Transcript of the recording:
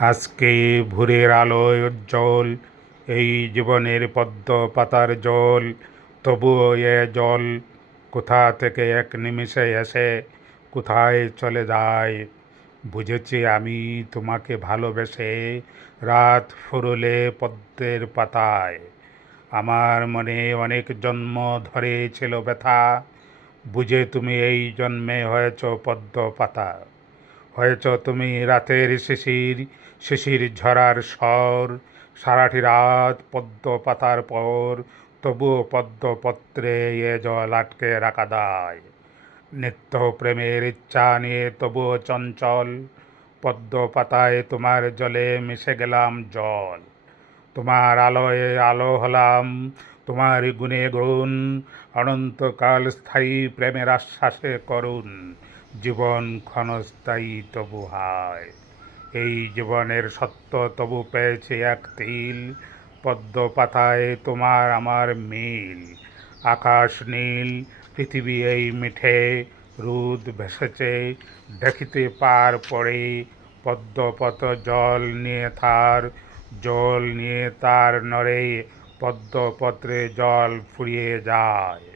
আজকে ভোরের আলোয় উজ্জ্বল এই জীবনের পদ্ম পাতার জল, তবুও এ জল কোথা থেকে এক নিমেষে এসে কোথায় চলে যায়। বুঝেছি আমি তোমাকে ভালোবেসে রাত ফুরলে পদ্মের পাতায়। আমার মনে অনেক জন্ম ধরে ছিল ব্যথা, বুঝে তুমি এই জন্মে হয়েছ পদ্ম পাতা। হয়েছ তুমি রাতের শিশির, শিশির ঝরার স্বর, সারাটি রাত পদ্ম পাতার পর, তবুও পদ্মপত্রে এ জল আটকে রাখা দায়। নিত্য প্রেমের ইচ্ছা নিয়ে তবুও চঞ্চল, পদ্ম পাতায় তোমার জলে মিশে গেলাম জল। তোমার আলোয় আলো হলাম, তোমার গুণে গুণ, অনন্তকাল স্থায়ী প্রেমের আশ্বাসে করুণ। জীবন ক্ষণস্থায়ী তবু হায়, এই জীবনের সত্য তবু পেয়েছে এক তিল, পদ্ম পাতায় তোমার আমার মিল। আকাশ নীল, পৃথিবী এই মিঠে, রোদ ভেসেছে দেখিতে পার পড়ে, পদ্মপত জল নিয়ে তার নড়ে, পদ্মপত্রে জল ফুরিয়ে যায়।